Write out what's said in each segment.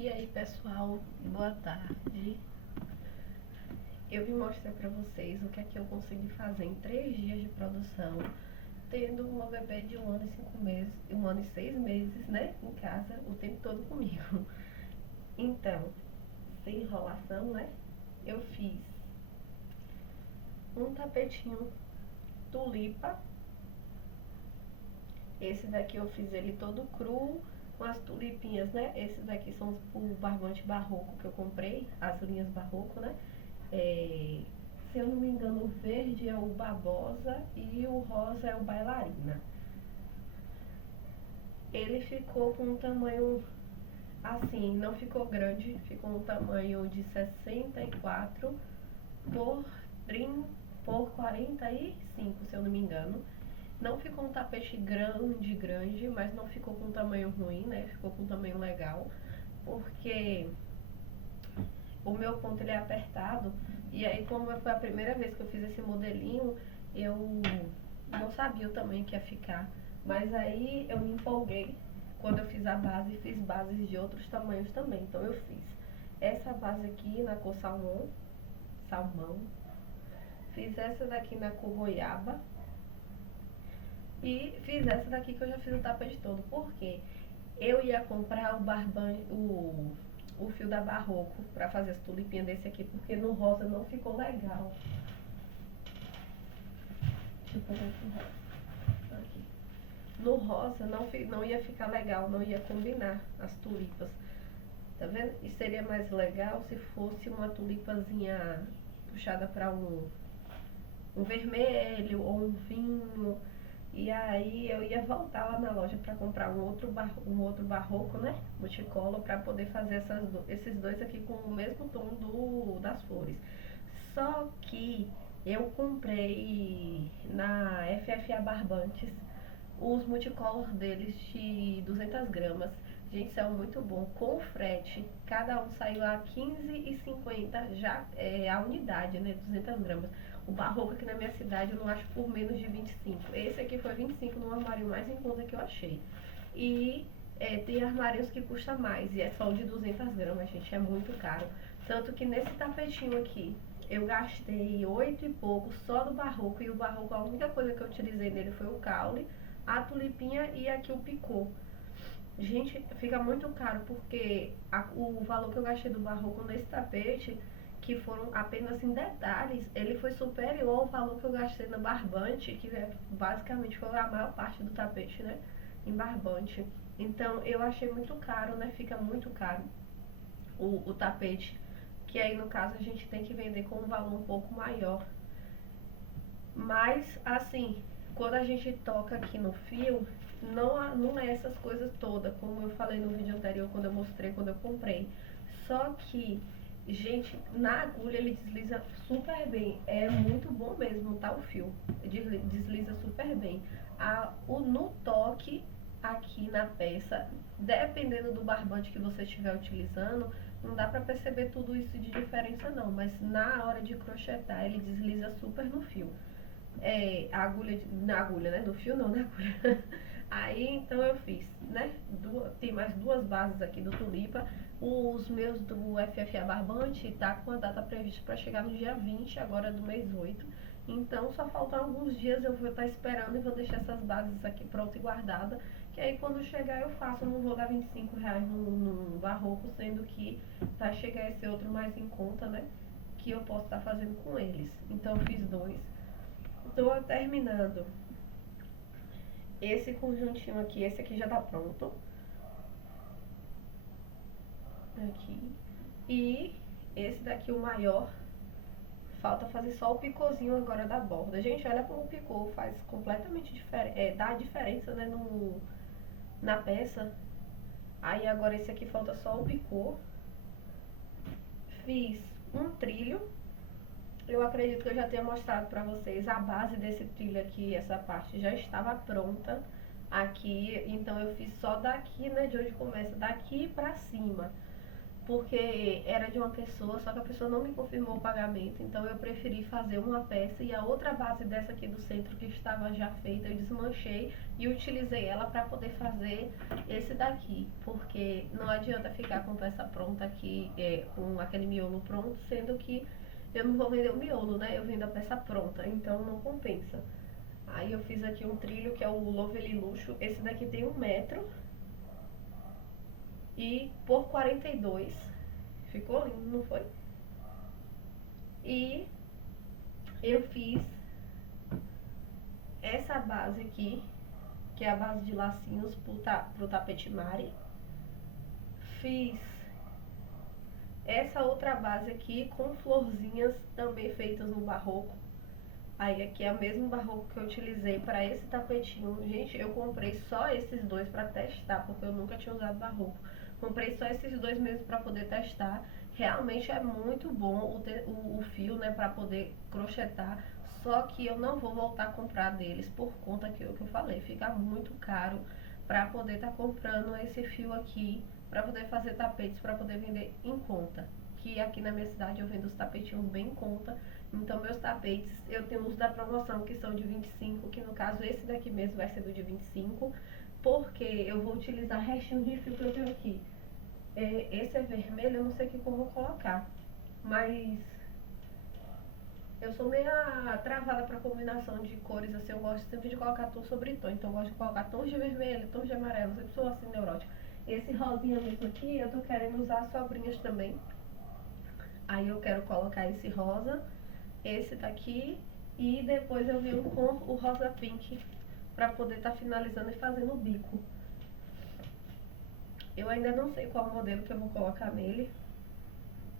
E aí pessoal, boa tarde. Eu vim mostrar pra vocês o que é que eu consegui fazer em 3 dias de produção, tendo uma bebê de 1 ano e 5 meses, 1 ano e 6 meses, né, em casa, o tempo todo comigo. Então, sem enrolação, né, eu fiz um tapetinho tulipa. Esse daqui eu fiz ele todo cru, com as tulipinhas, né? Esses daqui são o barbante barroco que eu comprei, as linhas barroco, né? Se eu não me engano, o verde é o babosa e o rosa é o bailarina. Ele ficou com um tamanho assim, não ficou grande, ficou um tamanho de 64 por 30, por 45, se eu não me engano. Não ficou um tapete grande, mas não ficou com um tamanho ruim, né? Ficou com um tamanho legal, porque o meu ponto ele é apertado, e aí como foi a primeira vez que eu fiz esse modelinho, eu não sabia o tamanho que ia ficar, mas aí eu me empolguei quando eu fiz a base, e fiz bases de outros tamanhos também. Então eu fiz essa base aqui na cor salmão, fiz essa daqui na cor goiaba, e fiz essa daqui que eu já fiz o tapete todo, porque eu ia comprar o fio da Barroco pra fazer as tulipinhas desse aqui, porque no rosa não ficou legal. Deixa eu pegar esse rosa aqui. No rosa não ia ficar legal, não ia combinar as tulipas. Tá vendo? E seria mais legal se fosse uma tulipazinha puxada para um vermelho ou um vinho. E aí eu ia voltar lá na loja para comprar um outro barroco, né? Multicolor, para poder fazer esses dois aqui com o mesmo tom das flores. Só que eu comprei na FFA Barbantes os multicolor deles de 200 gramas. Gente, saiu muito bom. Com frete, cada um saiu a 15,50 já a unidade, né? 200 gramas. O barroco aqui na minha cidade eu não acho por menos de 25. Esse aqui foi 25 no armário mais em conta que eu achei. E tem armários que custa mais, e é só o de 200 gramas, gente, é muito caro. Tanto que nesse tapetinho aqui, eu gastei 8 e pouco só do barroco, e o barroco, a única coisa que eu utilizei nele foi o caule, a tulipinha e aqui o picô. Gente, fica muito caro, porque o valor que eu gastei do barroco nesse tapete, que foram apenas em detalhes, ele foi superior ao valor que eu gastei no barbante, que basicamente foi a maior parte do tapete, né? Em barbante. Então eu achei muito caro, né? Fica muito caro o tapete, que aí no caso a gente tem que vender com um valor um pouco maior. Mas assim, quando a gente toca aqui no fio, não é essas coisas todas, como eu falei no vídeo anterior, quando eu mostrei, quando eu comprei. Só que, gente, na agulha ele desliza super bem. É muito bom mesmo, tá, o fio. Desliza super bem. No toque, aqui na peça, dependendo do barbante que você estiver utilizando, não dá pra perceber tudo isso de diferença não, mas na hora de crochetar ele desliza super no fio. Na agulha, né? No fio não, na agulha. Aí então eu fiz, né? Tem mais 2 bases aqui do tulipa. Os meus do FFA Barbante tá com a data prevista para chegar no dia 20, agora do mês 8. Então só faltam alguns dias, eu vou estar esperando e vou deixar essas bases aqui pronta e guardada. Que aí quando chegar eu faço, eu não vou dar R$ 25 no barroco, sendo que vai chegar esse outro mais em conta, né? Que eu posso estar fazendo com eles. Então eu fiz 2. Tô terminando esse conjuntinho aqui, esse aqui já tá pronto. Aqui. E esse daqui, o maior, falta fazer só o picôzinho agora da borda. Gente, olha como o picô faz completamente diferente, dá diferença, né, na peça. Aí agora esse aqui falta só o picô. Fiz um trilho. Eu acredito que eu já tenha mostrado pra vocês a base desse trilho aqui, essa parte já estava pronta aqui, então eu fiz só daqui, né, de onde começa, daqui pra cima. porque era de uma pessoa, só que a pessoa não me confirmou o pagamento, então eu preferi fazer uma peça e a outra base dessa aqui do centro que estava já feita, eu desmanchei e utilizei ela para poder fazer esse daqui, porque não adianta ficar com peça pronta aqui, com aquele miolo pronto, sendo que eu não vou vender o miolo, né? Eu vendo a peça pronta, então não compensa. Aí eu fiz aqui um trilho que é o Lovely Luxo, esse daqui tem 1 metro e por 42. Ficou lindo, não foi? E eu fiz essa base aqui, que é a base de lacinhos pro tapete Mari. Fiz essa outra base aqui com florzinhas também feitas no barroco. Aí aqui é o mesmo barroco que eu utilizei para esse tapetinho. Gente, eu comprei só esses dois para testar, porque eu nunca tinha usado barroco. Comprei só esses dois mesmo para poder testar. Realmente é muito bom o fio, né, para poder crochetar. Só que eu não vou voltar a comprar deles por conta que eu falei, fica muito caro para poder estar comprando esse fio aqui, para poder fazer tapetes, para poder vender em conta. Que aqui na minha cidade eu vendo os tapetinhos bem em conta. Então meus tapetes, eu tenho os da promoção que são de 25, que no caso esse daqui mesmo vai ser do de 25, porque eu vou utilizar restinho de fio que eu tenho aqui. Esse é vermelho, eu não sei o que eu vou colocar, mas eu sou meio travada para combinação de cores, assim, eu gosto sempre de colocar tom sobre tom, então eu gosto de colocar tons de vermelho, tons de amarelo, sempre sou assim neurótica. Esse rosinha mesmo aqui, eu tô querendo usar sobrinhas também, aí eu quero colocar esse rosa, esse daqui, e depois eu venho com o rosa pink para poder estar finalizando e fazendo o bico. Eu ainda não sei qual modelo que eu vou colocar nele,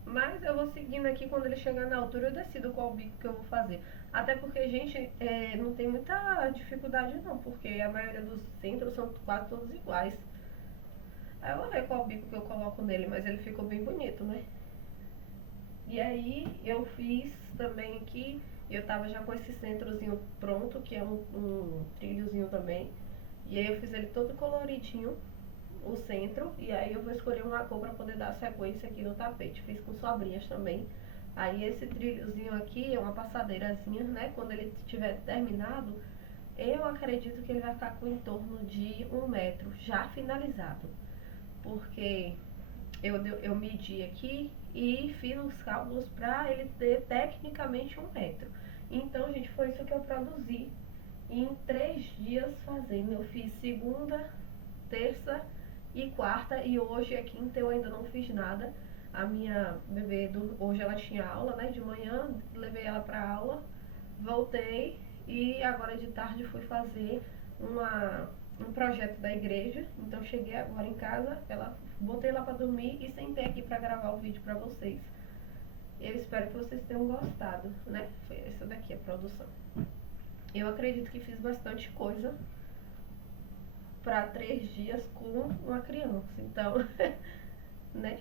mas eu vou seguindo aqui, quando ele chegar na altura eu decido qual bico que eu vou fazer. Até porque, gente, não tem muita dificuldade não, porque a maioria dos centros são quase todos iguais. Aí eu vou ver qual bico que eu coloco nele, mas ele ficou bem bonito, né? E aí eu fiz também aqui, eu tava já com esse centrozinho pronto, que é um trilhozinho também. E aí eu fiz ele todo coloridinho, o centro, e aí eu vou escolher uma cor para poder dar sequência aqui no tapete. Fiz com sobrinhas também. Aí esse trilhozinho aqui é uma passadeirazinha, né? Quando ele estiver terminado, eu acredito que ele vai ficar com em torno de 1 metro, já finalizado. Porque eu medi aqui e fiz os cálculos para ele ter tecnicamente 1 metro. Então, gente, foi isso que eu produzi em 3 dias fazendo. Eu fiz segunda, terça e quarta, e hoje é quinta, eu ainda não fiz nada. A minha bebê, hoje ela tinha aula, né, de manhã, levei ela pra aula, voltei e agora de tarde fui fazer um projeto da igreja. Então cheguei agora em casa, botei lá pra dormir e sentei aqui pra gravar o vídeo pra vocês. Eu espero que vocês tenham gostado, né? Foi essa daqui a produção. Eu acredito que fiz bastante coisa para 3 dias com uma criança, então, né?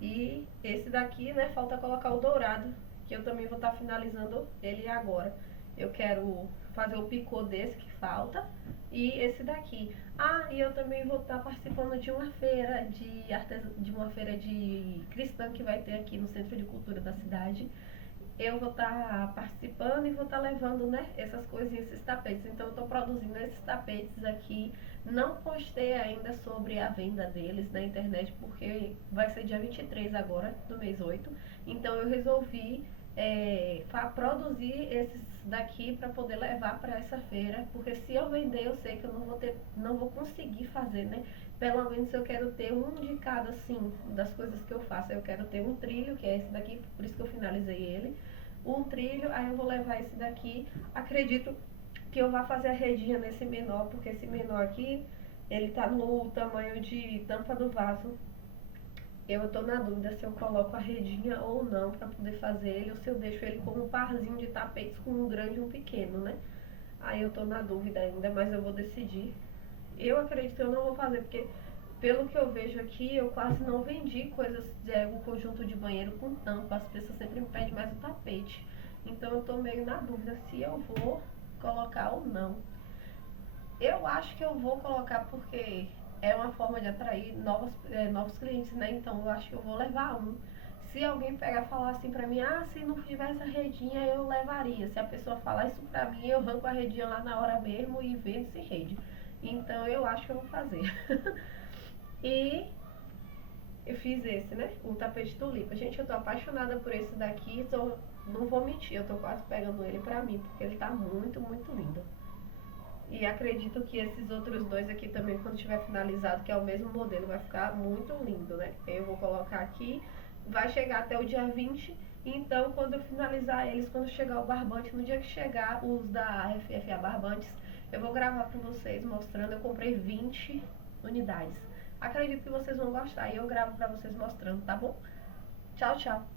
E esse daqui, né, falta colocar o dourado, que eu também vou estar finalizando ele agora. Eu quero fazer o picô desse que falta e esse daqui. Ah, e eu também vou estar participando de uma feira de cristã que vai ter aqui no Centro de Cultura da cidade. Eu vou estar participando e vou estar levando, né, essas coisinhas, esses tapetes. Então eu estou produzindo esses tapetes aqui. Não postei ainda sobre a venda deles na internet, porque vai ser dia 23 agora, do mês 8. Então eu resolvi produzir esses daqui para poder levar para essa feira, porque se eu vender eu sei que eu não vou conseguir fazer, né? Pelo menos eu quero ter um de cada, assim, das coisas que eu faço. Eu quero ter um trilho, que é esse daqui, por isso que eu finalizei ele. Um trilho, aí eu vou levar esse daqui. Acredito que eu vá fazer a redinha nesse menor, porque esse menor aqui, ele tá no tamanho de tampa do vaso. Eu tô na dúvida se eu coloco a redinha ou não pra poder fazer ele, ou se eu deixo ele como um parzinho de tapetes com um grande e um pequeno, né? Aí eu tô na dúvida ainda, mas eu vou decidir. Eu acredito que eu não vou fazer, porque pelo que eu vejo aqui, eu quase não vendi coisas, um conjunto de banheiro com tampa. As pessoas sempre me pedem mais o tapete. Então eu tô meio na dúvida se eu vou colocar ou não. Eu acho que eu vou colocar porque é uma forma de atrair novos clientes, né? Então eu acho que eu vou levar um. Se alguém pegar e falar assim pra mim, se não tivesse a redinha eu levaria. Se a pessoa falar isso pra mim, eu arranco a redinha lá na hora mesmo e vendo sem rede. Então eu acho que eu vou fazer. E eu fiz esse, né? O tapete tulipa. Gente, eu tô apaixonada por esse daqui. Não vou mentir, eu tô quase pegando ele pra mim, porque ele tá muito, muito lindo. E acredito que esses outros dois aqui também, quando tiver finalizado, que é o mesmo modelo, vai ficar muito lindo, né? Eu vou colocar aqui, vai chegar até o dia 20, então quando eu finalizar eles, quando chegar o barbante, no dia que chegar os da FFA Barbantes, eu vou gravar pra vocês mostrando. Eu comprei 20 unidades. Acredito que vocês vão gostar e eu gravo pra vocês mostrando, tá bom? Tchau, tchau!